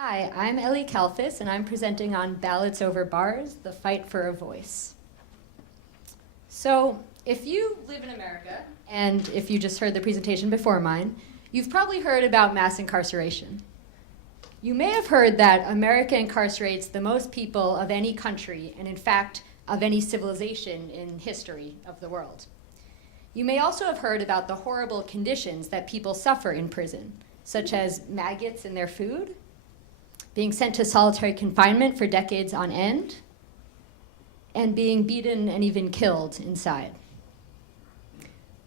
Hi, I'm Elly Kalfus, and I'm presenting on Ballots Over Bars, the Fight for a Voice. So, if you live in America, and if you just heard the presentation before mine, you've probably heard about mass incarceration. You may have heard that America incarcerates the most people of any country, and in fact, of any civilization in history of the world. You may also have heard about the horrible conditions that people suffer in prison, such as maggots in their food, being sent to solitary confinement for decades on end, and being beaten and even killed inside.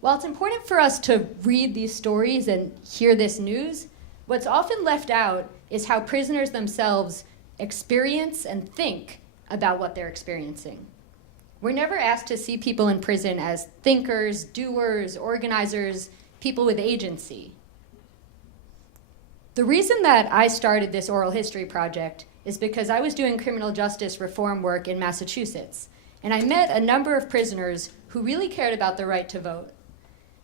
While it's important for us to read these stories and hear this news, what's often left out is how prisoners themselves experience and think about what they're experiencing. We're never asked to see people in prison as thinkers, doers, organizers, people with agency. The reason that I started this oral history project is because I was doing criminal justice reform work in Massachusetts, and I met a number of prisoners who really cared about the right to vote.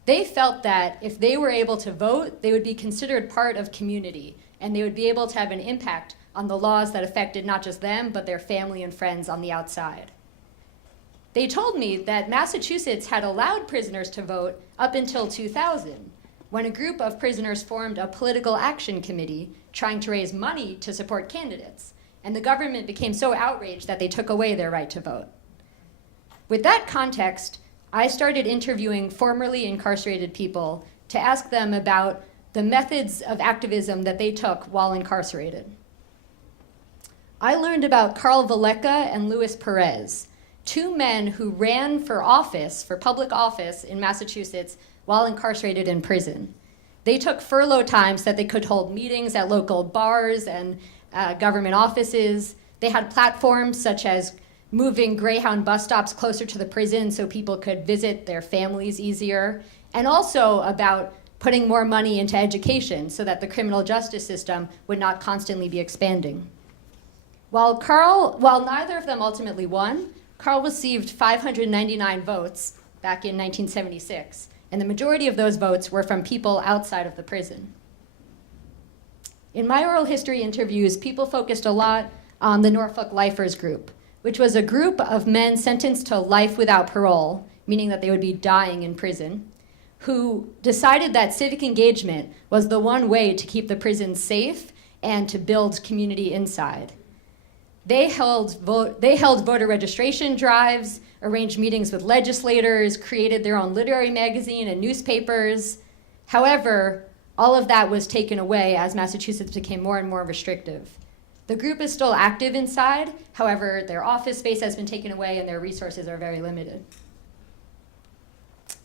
They felt that if they were able to vote, they would be considered part of community, and they would be able to have an impact on the laws that affected not just them, but their family and friends on the outside. They told me that Massachusetts had allowed prisoners to vote up until 2000, when a group of prisoners formed a political action committee trying to raise money to support candidates, and the government became so outraged that they took away their right to vote. With that context, I started interviewing formerly incarcerated people to ask them about the methods of activism that they took while incarcerated. I learned about Carl Valleca and Luis Perez, two men who ran for office, for public office in Massachusetts while incarcerated in prison. They took furlough time so that they could hold meetings at local bars and government offices. They had platforms such as moving Greyhound bus stops closer to the prison so people could visit their families easier, and also about putting more money into education so that the criminal justice system would not constantly be expanding. While neither of them ultimately won, Carl received 599 votes back in 1976, and the majority of those votes were from people outside of the prison. In my oral history interviews, people focused a lot on the Norfolk Lifers Group, which was a group of men sentenced to life without parole, meaning that they would be dying in prison, who decided that civic engagement was the one way to keep the prison safe and to build community inside. They held voter registration drives, arranged meetings with legislators, created their own literary magazine and newspapers. However, all of that was taken away as Massachusetts became more and more restrictive. The group is still active inside, however, their office space has been taken away and their resources are very limited.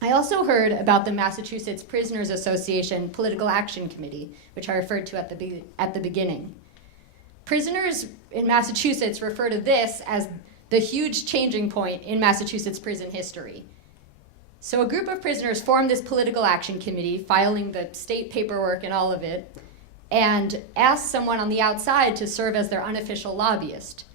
I also heard about the Massachusetts Prisoners Association Political Action Committee, which I referred to at the beginning. Prisoners in Massachusetts refer to this as the huge changing point in Massachusetts prison history. So a group of prisoners formed this political action committee, filing the state paperwork and all of it, and asked someone on the outside to serve as their unofficial lobbyist.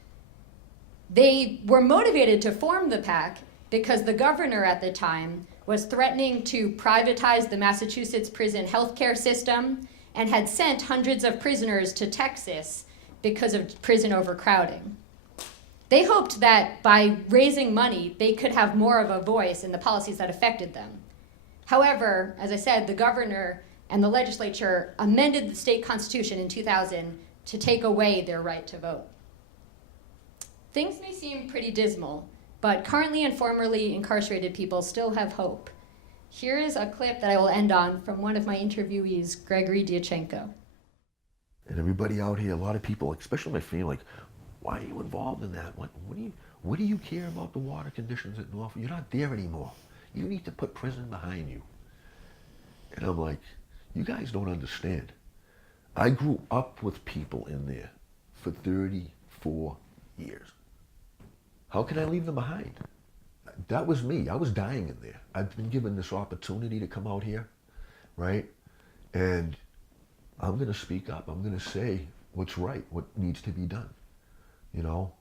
They were motivated to form the PAC because the governor at the time was threatening to privatize the Massachusetts prison healthcare system and had sent hundreds of prisoners to Texas because of prison overcrowding. They hoped that by raising money, they could have more of a voice in the policies that affected them. However, as I said, the governor and the legislature amended the state constitution in 2000 to take away their right to vote. Things may seem pretty dismal, but currently and formerly incarcerated people still have hope. Here is a clip that I will end on from one of my interviewees, Gregory Diachenko. And everybody out here, a lot of people, especially my family, like, why are you involved in that? What do you care about the water conditions at Norfolk? You're not there anymore. You need to put prison behind you. And I'm like, you guys don't understand. I grew up with people in there for 34 years. How can I leave them behind? That was me. I was dying in there. I've been given this opportunity to come out here, right? And I'm going to speak up. I'm going to say what's right, what needs to be done, you know?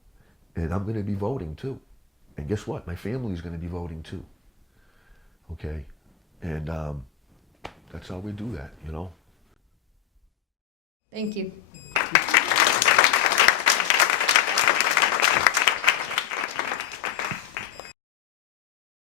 And I'm going to be voting too. And guess what? My family's going to be voting too. Okay? And that's how we do that, you know? Thank you.